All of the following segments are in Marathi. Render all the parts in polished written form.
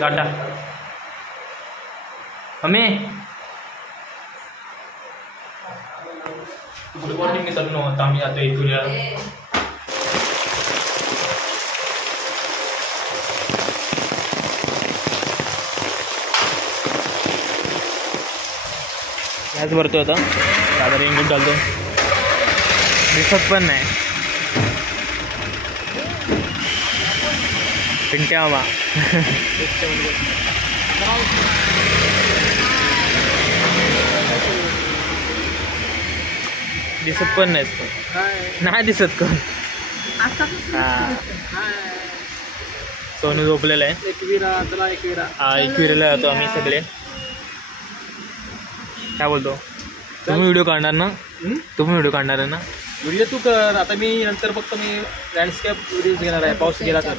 टाटा हमें गुड मॉर्निंग मित्रांनो. आता आम्ही आता इथूया गॅस भरतोय आता. दादा रेंगेट घालतो. दिसत पण नाही. पिंट्या मामा दिसत पण नाही दिसत कोण. सोनू झोपलेला आहे. एकविराला जातो आम्ही सगळे. काय बोलतो तुम्ही व्हिडिओ काढणार ना? तुम्ही व्हिडिओ काढणार आहे ना? व्हिडिओ तू कर. आता मी नंतर फक्त मी लँडस्केप व्हिडिओज घेणार आहे. पाऊस गेला तर.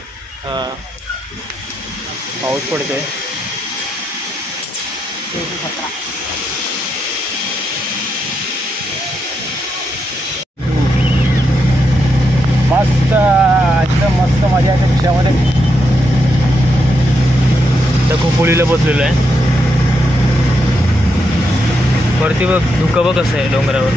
पाऊस पडतोय. मस्त एकदम मस्त मजा येते रिक्षामध्ये. तर खोपोलीला बसलेलो आहे. वरती बघ धुकं बघ कसं आहे डोंगरावर.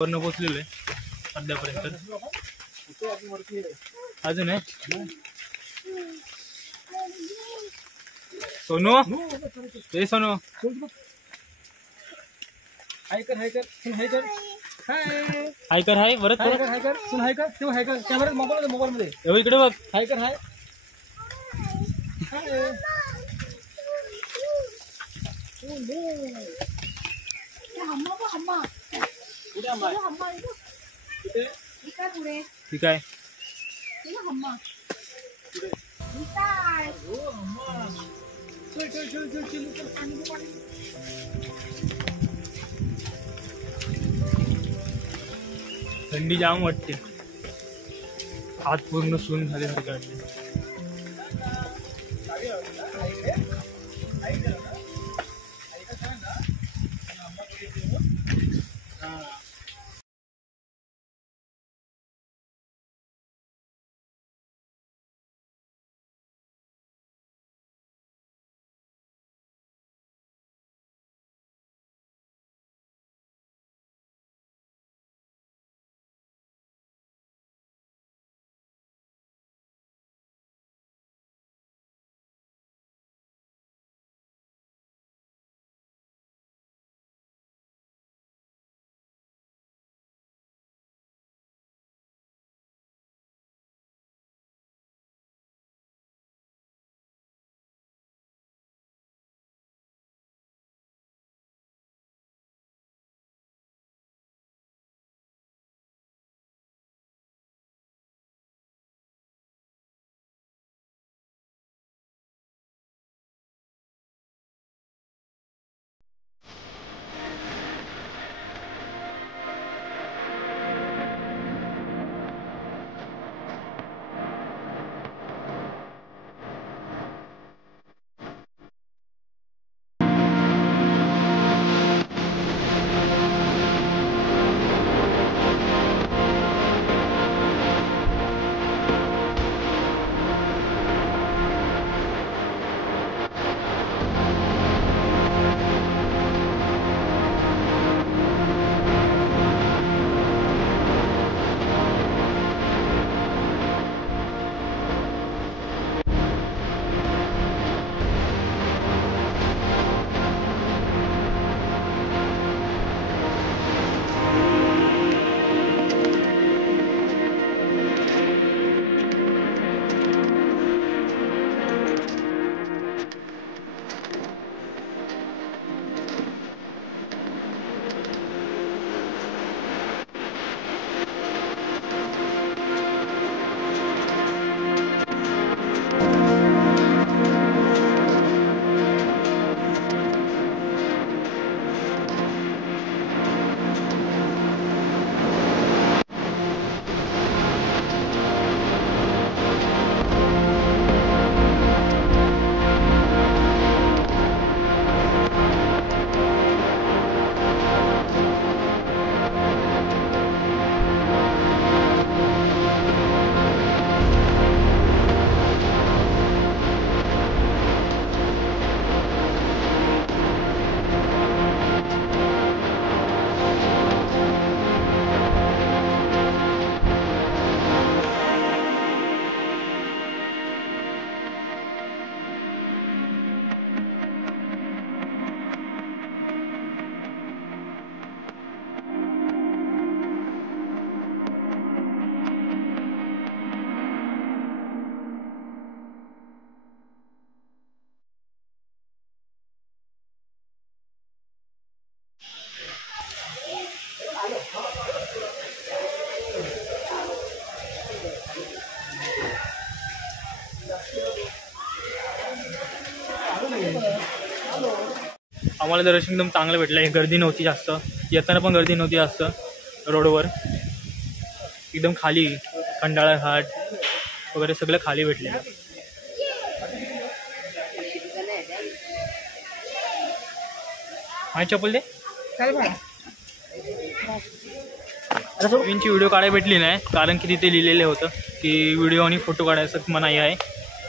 वरनं पोचलेलो आहे सध्यापर्यंत. अजून आहे सोनू. हे सोनू हाय कर हाय कर सुन हाय कर हाय हाय कर. हाय परत हाय परत कर हाय कर सुन हाय कर तेव्हा हाय कर कॅमेरा मोबाईल मध्ये एवढं इकडे बघ. हाय कर हाय हाय कुठे आंबा आहे? कुठे ठीक आहे. हो अम्मा चल चल चल चल चल चल पाणी. थंडी जाम वाटते. हात पूर्ण सून झाल्यासारखे वाटते. आम्हाला दर्शन एकदम चांगलं भेटलं. गर्दी नव्हती जास्त, येताना पण गर्दी नव्हती जास्त. रोडवर एकदम खाली खंडाळा घाट वगैरे सगळं खाली भेटले. हाय चप्पल दे. व्हिडिओ काढायला भेटली नाही कारण की तिथे लिहिलेलं होतं की व्हिडिओ आणि फोटो काढायचं मनाई आहे.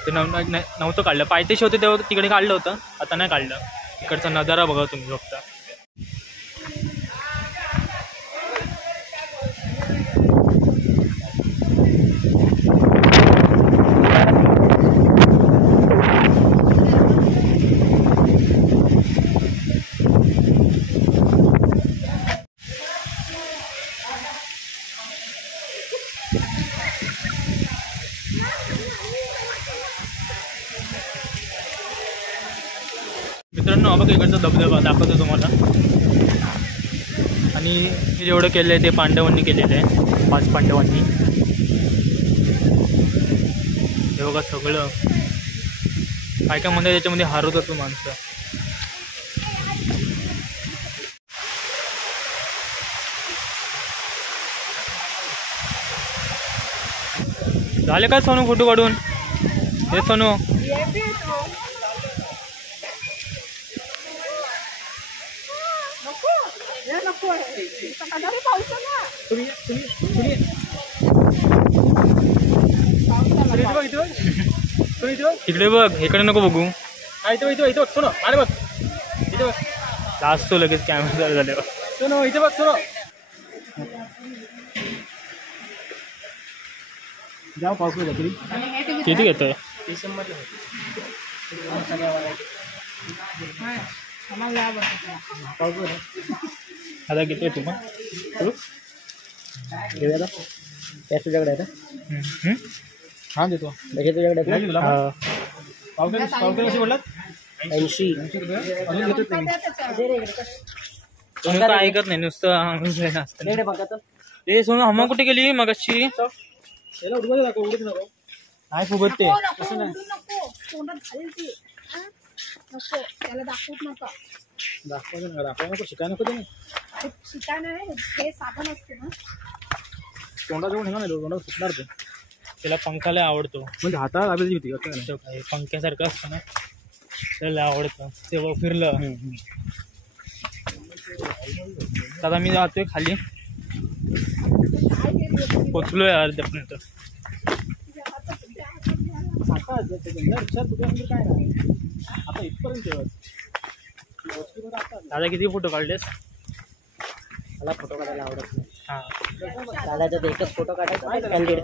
ते नव्हतं काढलं. पायथ्याशी होते तेव्हा तिकडे काढलं होतं, आता नाही काढलं. इकडचा नजारा बघा तुम्ही फक्त. मित्रांनो बघा इकडचा धबधबा दाखवतो तुम्हाला. आणि हे जेवढं केलं आहे ते पांडवांनी केलेलं आहे, 5 पांडवांनी. हे बघा सगळं काय काय म्हणतात त्याच्यामध्ये हरवतात माणसं. झाले का सोनू फोटो काढून? हे सोनू इकडे बघ, इकडे नको बघू. इथे बघ सोनो, अरे बघ इथे बघ. लाजतो लगेच कॅमेरा चालू झाल्यावर. सोनो इथे बघ सोनो. जाऊ पाऊस तरी किती घेतोय? आता घेतोय तू पण तुझ्याकडे आहे ना? हा देतो. तुझ्याकडे पावसाळी कशी बोललात? 80 तुम्ही काय ऐकत नाही, नुसतं ते सोनू हम्मा कुठे गेली मगाशी? काय फुगत ते दाखवू नको, शिकाय नको तुम्ही. तोंडाजवळ निघा नाही, तोंडात सुटणार ते. त्याला पंखाला आवडतो, म्हणजे हाताला लागली होती असं पंख्यासारखं असतं ना, त्याला आवडतं. तेव्हा फिरलं. आता मी जातोय खाली, पोचलोय अर्ध्यापर्यंत. काय नाही आता इथपर्यंत. दादा किती फोटो काढलेस? मला फोटो काढायला आवडत नाही. हां दादाचा एकच फोटो काढायचा, कॅन्डिडेट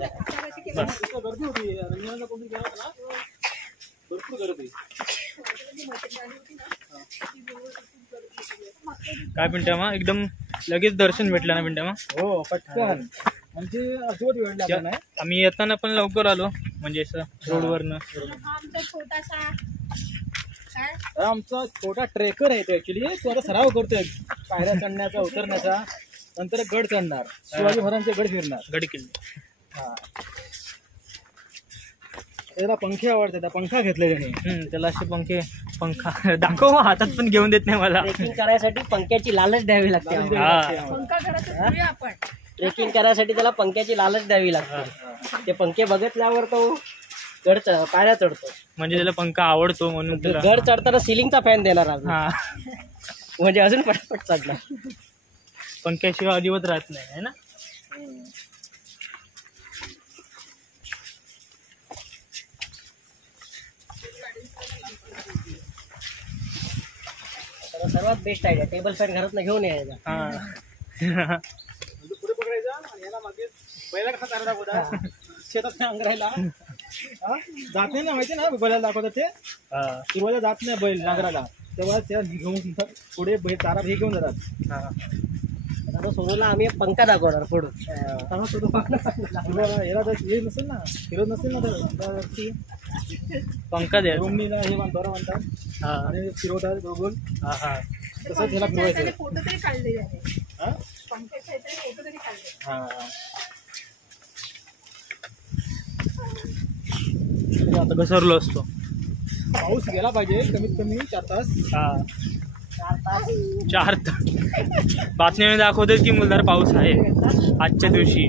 बस. गर्दी होती भरपूर गर्दी. काय पिंट्यामा एकदम लगेच दर्शन भेटलं ना पिंट्यामा? हो पटकन, म्हणजे अजिबात वेळ लागला नाही. आम्ही येताना पण लवकर आलो, म्हणजे असं रोडवरनं. आमचा छोटा ट्रेकर आहे तो ऍक्च्युली. तो आता सराव करतोय पायऱ्या चढण्याचा, उतरण्याचा. नंतर गड चढणार, शिवाजी महाराजांचे गड फिरणार. गड किल्ले. हा त्याला पंखे आवडते, त्या पंखा घेतले त्याने. त्याला असे पंखा दाखव, हातात पण घेऊन देत नाही मला. ट्रेकिंग करायसाठी पंख्याची लालच द्यावी लागते. ट्रेकिंग करायसाठी त्याला पंख्याची लालच द्यावी लागते. ते पंखे बघितल्यावर तो गड पायऱ्या चढतो. म्हणजे त्याला पंखा आवडतो म्हणून त्याला. गड चढताना सिलिंगचा फॅन देणार आम्ही. हा म्हणजे अजून पटपट चढणार. पंख्याशिवाय अजिबात राहत नाही है ना. सर्वात बेस्ट आयडिया, टेबल फॅन घरात घेऊन यायचा. हा पुढे पकडायचा आणि याला मागे बैला कसा चारा दाखवता शेतात अंगरायला. जात नाही ना, माहिती ना बैलाला दाखवतात ते. सुरुवातीला जात नाही बैल नांगराला, तेव्हा त्या घेऊन पुढे बैल चारा हे घेऊन जातात. आता सोनूला आम्ही पंखा दाखवणार पुढून. याला जर हे नसेल ना, फिरत नसेल ना तर पंखा द्या. रोमनीला हे दोरा बांधतात आणि फिरवतात गोल. हा तसंच ह्याला फिरवायचं. फोटो तरी काढले हा फोटो तरी काढले. हा आता घसरलो असतो. पाऊस गेला पाहिजे कमीत कमी 4 तास. हा 4 तास बातम्याने दाखवतात की मुलधार पाऊस आहे आजच्या दिवशी.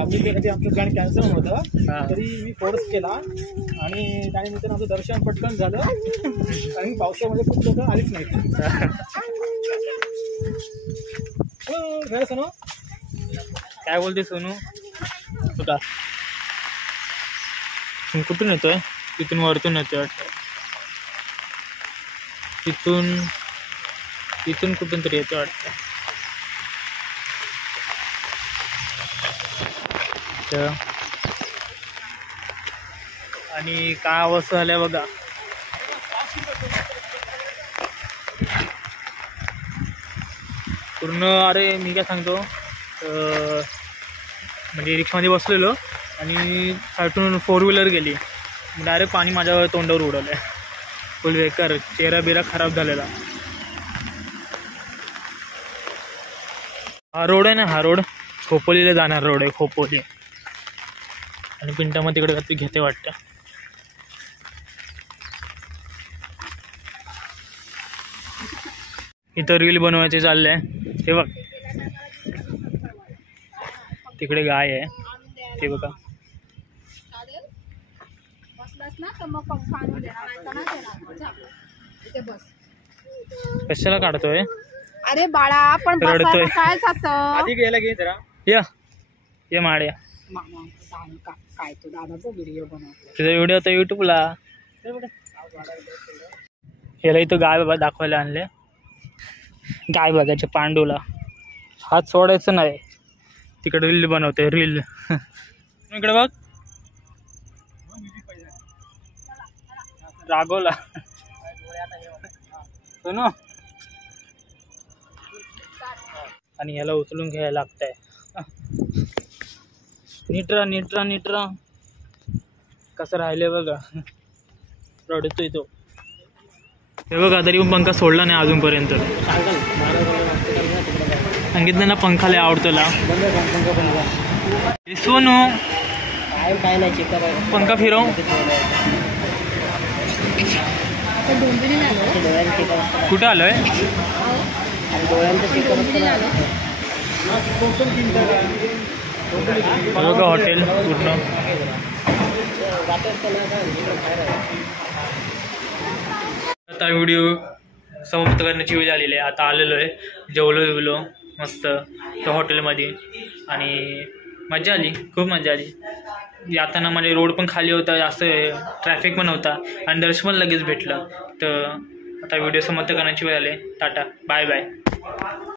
आम्ही कधी आमचं प्लॅन कॅन्सल होतं, हा. तरी मी फोर्स केला आणि त्यानिमित्तानं आमचं दर्शन पटकन झालं. आणि पावसामध्ये खूप लोक आलीच नाही. खरं सोनू काय बोलते सोनू? कुठं कुठून येतोय? तिथून वरतून येतोय वाटतं. तिथून कुठून तरी येतोय वाटतं. आणि काय अवस्था झाल्या बघा. पूर्ण. अरे मी काय सांगतो, म्हणजे रिक्षामध्ये बसलेलो आणि साईडून 4 व्हीलर गेली, डायरेक्ट पाणी माझ्या तोंडावर उडवलं आहे. फुल बेकार, चेहरा बिरा खराब झालेला. हा रोड आहे ना, हा रोड खोपोलीला जाणार रोड आहे, खोपोली. आणि पिंटामध्ये तिकडे काहीतरी घेते वाटतं. इथं रील बनवायचे चालले आहे. हे बघ तिकडे गाय आहे, ते बघा. बसलास ना तर मग पंखा आणून देणार, नाही तर नाही देणार. जा, इथे बस. कशाला काढतोय? अरे बाळा पण रडतोय. बसायला काय जातं? आधी गेला घे जरा. या ये माड्या, मामा काय तो दादा तो व्हिडिओ बनवतो. तुझा व्हिडिओ आता युट्यूबला. याला इथं गाय बाबा दाखवायला आणले. गाय बघायचे पांडूला, हात सोडायचं नाही. तिकडे रील बनवते, रील. इकडे बघ, रागवला सोनू. आणि याला उचलून घ्यायला लागतंय. नीट राहा. कसं राहिले बघा, रडतोय तो. हे बघा तरी पण पंखा सोडला नाही अजूनपर्यंत. सांगितलं ना पंखा लय आवडतो ला. सोनू काय नाही चिकन पंखा फिरव. कुठं आलोय? डोळ्यांचं चिकन बघा हॉटेल पूर्ण. आता व्हिडिओ समाप्त करण्याची वेळ आलेली आहे. आता आलेलो आहे, जेवलो मस्त त्या हॉटेलमध्ये. आणि मजा आली, खूप मजा आली. येताना म्हणजे रोड पण खाली होता, जास्त ट्रॅफिक पण होता आणि दर्शन पण लगेच भेटलं. तर आता व्हिडिओ समाप्त करण्याची वेळ आली. Tata, bye bye.